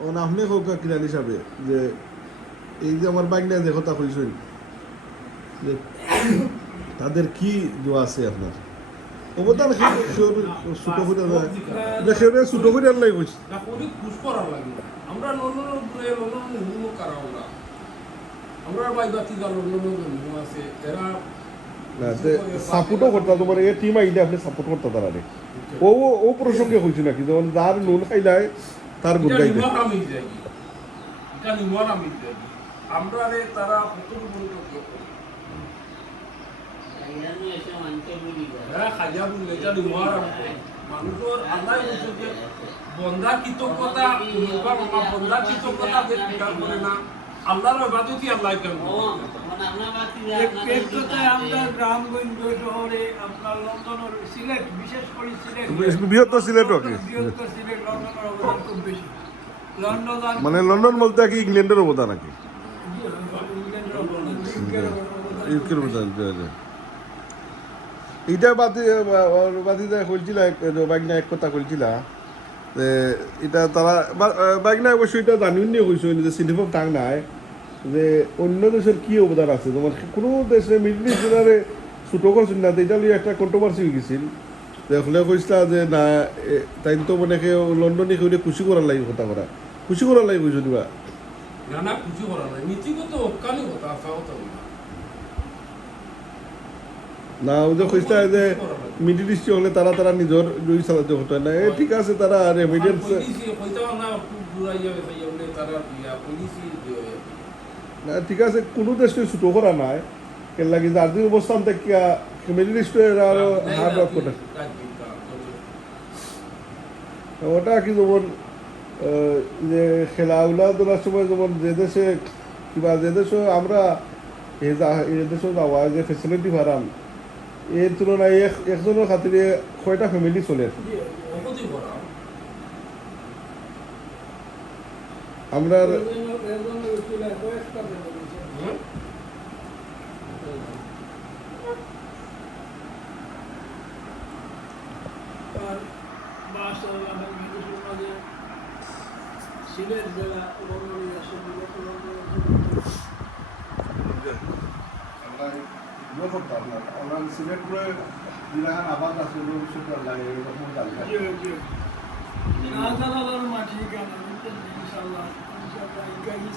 ও না আপনি কিরান হিসাবে যে এই যে আমার বাইক যে কথা কইছেন যে তাদের কি দোয়া আছে আপনার? অবদান ছোট করে যে ছোট করে লাগে। আমরা আছে। এরা সাপোর্টও করতা তোমার টিম আইলে আপনি সাপোর্ট করতা তারা ও ও- প্রসঙ্গে কইছি নাকি যেমন যার নুন খাইলায় তার আমি যাই আমরা রে তারা মানুষের আল্লাহ যে বন্দা কৃতজ্ঞতা বা মামা বন্দা কৃতজ্ঞতা যে স্বীকার করে না আল্লাহর আল্লাহ কেন বৃহত্তর সিলেটও কি? মানে লন্ডন বলতে কি ইংল্যান্ডের অবদান নাকি ইংল্যান্ডের অবদান, ইউকের অবদান। অবদান জি, জি। এইটা বাদি বাদি যায় কইছিল বাগনা এক কথা কইছিল যে এটা তারা বাগনা অবশ্যই এটা জানিও নিয়ে কইছো যে সিনেমা টাং নাই যে অন্য দেশের কি অবদান আছে? তোমার কোনো দেশে মিডল ইস্টারে ছোট করছিল না? এটা লিয়ে একটা কন্ট্রোভার্সি হয়ে গেছিল দেখলে কইছিল যে না তাই তো মনে লন্ডনে কেউ খুশি করার লাগে কথা করা খুশি করার লাগে কইছো দিবা না না কিছু করার নাই নীতিগত অকালি কথা আশা না না ও যে কইছে যে মিডিল ইস্ট হলে তারা তারা নিজের দুই চালাতে হতো। না এ ঠিক আছে তারা রেমিডেন্স পুলিশি কইতে না যাবে তারা পুলিশি না ঠিক আছে কোনো দেশকে ছুটো করা নাই। কেন লাগে যার যে অবস্থান থেকে মিডিল আরও করে ওটা কি যেমন যে খেলাধুলা তোলার সময় যেমন যে দেশে কিবা যে দেশে আমরা এই দেশে যাওয়া যে ফেসিলিটি ভাড়াম এর তুলনায় এক- একজনের খাতিরে কয়টা ফ্যামিলি চলে অপতি করা আমরা সিলেট জেলা রাজালালার মাটি কেন ইনশাআল্লাহ ইনশাআল্লাহ এই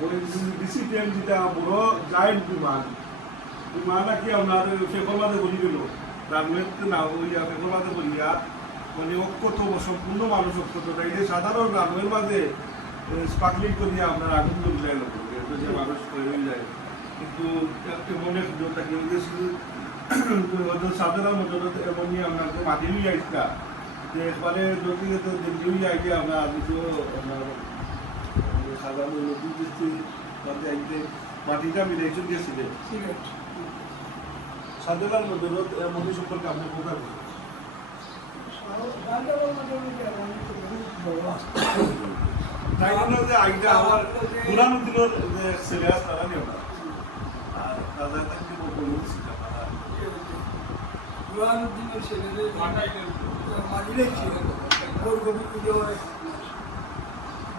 আমি ওই ডিসি টেন যেটা বড় জায়েন্ট বিমান বিমান নাকি আপনার মাঝে বলি গেল রানওয়েতে না ফেকর মাঝে বলিয়া মানে অক্ষত সম্পূর্ণ মানুষ অক্ষত এই যে সাধারণ রানওয়ের মাঝে স্পার্কলিং করিয়া আপনার আগুন জ্বলি যায় লোক যে মানুষ হয়ে যায়। কিন্তু একটা মনে সুযোগ থাকে ওই যে শুধু সাধারণ মজুরত এমনই আপনার লিয়ে আইসা যে একবারে যদি তো দিল্লি আইডিয়া আমরা আমি আপনার সাধারণ দৃষ্টি মাঝে আইতে মাটিটা মিলাইছুন গেছিলেন সিলেট সাধারণ মজুরত এমনই সম্পর্কে আপনি কোথায় আছে আমার পুরানো দিনের যে সিরিয়াস তারা নিয়ে আর তাদের থেকে বলুন তারা বুরহানুদ্দিনের ছেলেদের মাঝিরে ছিলেন গোরগবি পুজো হয়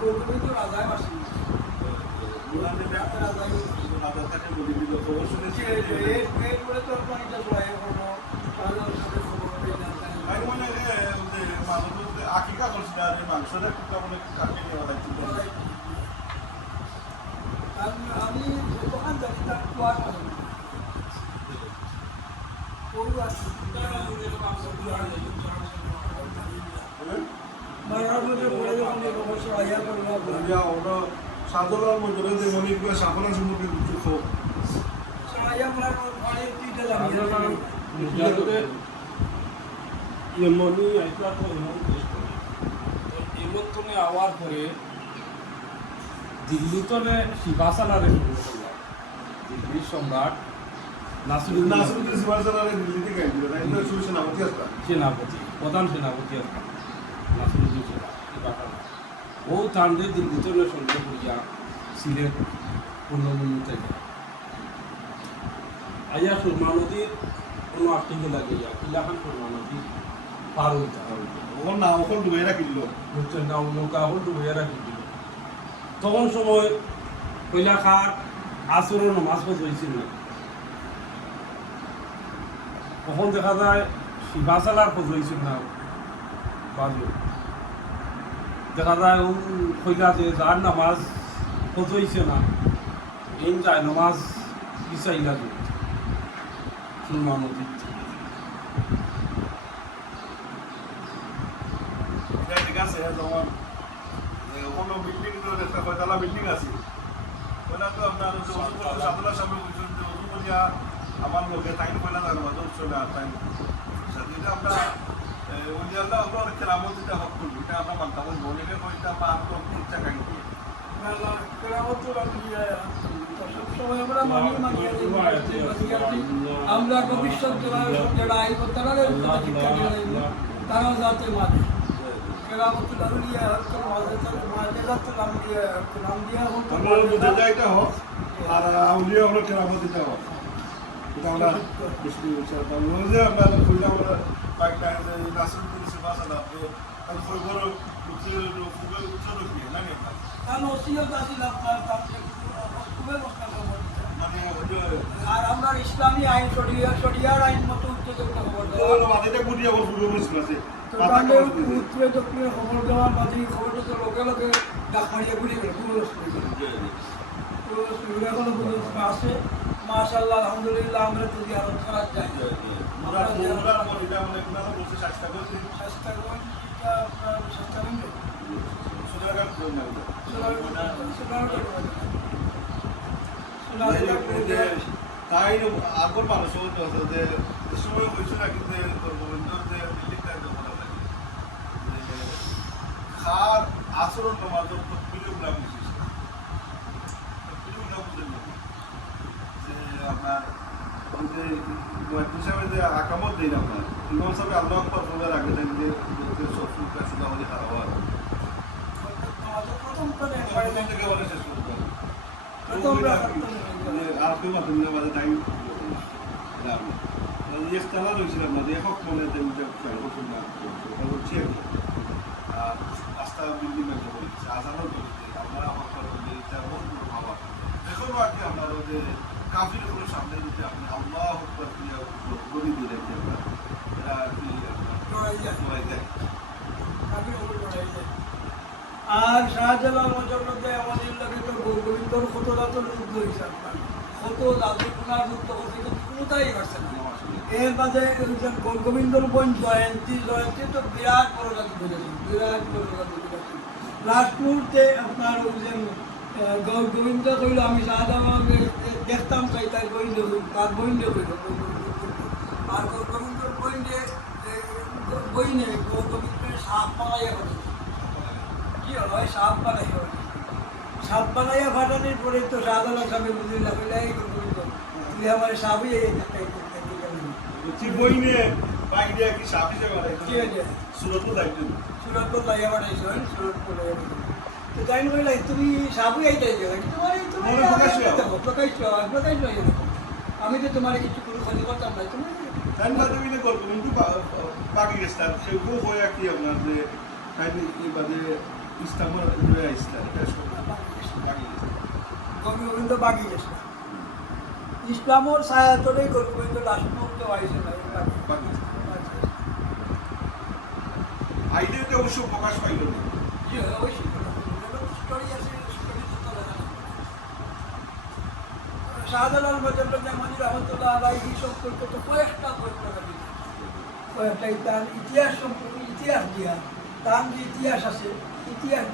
গোরগবি তো রাজায় বলি মানুষ আকিকা করছিল আর মাংসটা টুকরা মনে কাকে নেওয়া লাগছিল আমি দোকান যাচ্ছি তার তোয়ার খাব ওই আছে মারাঠুতে পড়ে যখন এই অবশ্য আয়া করলাম যা ওরা সাধারণ মজুরে যে মনে করে। সাফানা সম্পর্কে কিছু খোক আয়া মারার অনেক তিনটা জানি যাতে এমনই আইসা তো এমন চেষ্টা এমন তুমি আওয়ার পরে দিল্লিতে শিবাসালারে শুরু করলাম দিল্লির সম্রাট নাসিরুদ্দিন নাসিরুদ্দিন সিবাসালারে দিল্লিতে গাইছিল তাই তো শুরু সেনাপতি আসতাম সেনাপতি প্রধান সেনাপতি আসলাম ও তান্ডে দিল্লিতে সঙ্গে করিয়া সিলেট থেকে আইয়া সুরমা নদীর কোনো আর্টিকে লাগিয়া কিলাখান সুরমা নদী পার হইতে হবে ওর নাম ওখন ডুবে রাখিল। বুঝছেন না নৌকা হল ডুবে রাখিছিল তখন সময় কইলা খাট আসর নমাজ পড় হয়েছিল না তখন দেখা যায় শিবাচালার খোঁজ হয়েছিল না বাজলো দেখা যায় ও কইলা যে যার নামাজ খোঁজ না এই যায় নামাজ বিচাইলা দিল সুরমা নদীর ঠিক আছে যেমন কোনো বিল্ডিং একটা কয়তলা বিল্ডিং আছে। ওটা তো আপনার সাদুল্লাহ সামনে আমার লোকে টাইম পয়লা জানো মাঝে চলে আর টাইম। সেটা আমরা ওই আল্লাহ আপনার কেরামত যেটা হক করব এটা আমরা মানতাম মনিকে কইটা বা তো ইচ্ছা কাহিনী আমরা ভবিষ্যৎ যারা আইব তারা তারা যাতে মানে এটা আর আউলিয়া হলো কেরামত এটা আমরা আমরা নাসরুদ্দিন উচ্চ না মানে আর আমরা ইসলামী আইন শরিয়া শরিয়ার আইন মতো উত্তেজিত খবর দক্ষিণে খবর দেওয়ার মাঝে খবরটা তো লোকে লোকে ডাক মারিয়ে ঘুরিয়ে গেল পুরো আছে। মাশাল্লাহ আলহামদুলিল্লাহ আমরা তো জিয়ারত করা যায় আমরা আমরা জিয়ারত তোমরা বলিটা মানে আপনারা বলছে চেষ্টা করছি চেষ্টা করুন এটা আপনার চেষ্টা করুন সুতরাং কই না তাই আগর মানুষ হতো যে সময় হয়েছিল না কিন্তু রবীন্দ্র যে করা লাগে। যে খার আচরণ তোমার তকবিলগুলা বুঝেছে তকবিলগুলা বুঝে না যে আপনার হিসাবে যে আকামত দিন আপনার ইমাম সাহেব আল্লাহ আকবর বলার আগে দেন যে লোকদের সবসময় কাছে আমাদের খারাপ হয় আর কেউ মাধ্যম না বাজে টাইম ইস্তালা আর শাহজালাল মজল্লতে আমাদের লাগে তো গোবিন্দর কত রাত যুদ্ধ হয়েছে আপনার। কত জাতি পুনার যুদ্ধ করছে কোনোটাই পারছে না। এর বাদে গোবিন্দর বোন জয়ন্তী জয়ন্তী তো বিরাট বড় জাতি বিরাট বড় জাতি বুঝেছে আপনার ওই গোবিন্দ কইল, আমি শাহজালাল দেখতাম তাই তার গোবিন্দ তার গোবিন্দ কইল আর গোবিন্দর গোবিন্দে বইনে গোবিন্দের সাপ পালাইয়া কথা ওই সাপ বানাইয়া সাপ বানাইয়া ফাটানোর পরে তো বুঝলিল্লাহ বলে এই তুই আমার সাপই এই বই নিয়ে বাইক দিয়ে কি সাপি লাইয়া বানাইছো সুরত তো তাই বললাই তুমি সাপই প্রকাশ প্রকাশ আমি তো তোমার কিছু কোনো ক্ষতি করতাম না তুমি তাই না তুমি গল্প কিন্তু আর সেগুলো হয়ে কি আপনার যে বাদে ইসলাম গেছে গভীর গোবিন্দ বাকি গেছে। ইসলামর ছায়াতলেই গভীর গোবিন্দ বাকি গেছে আইডিয়াতে অবশ্য প্রকাশ পাইল না। শাহজালাল মজল্লা জামানি রহমতুল্লাহ আলাইহি সম্পর্কে তো কয়েকটা বই প্রকাশিত। কয়েকটা ইতিহাস সম্পর্কে ইতিহাস দিয়া। তার যে ইতিহাস আছে ইতিহাস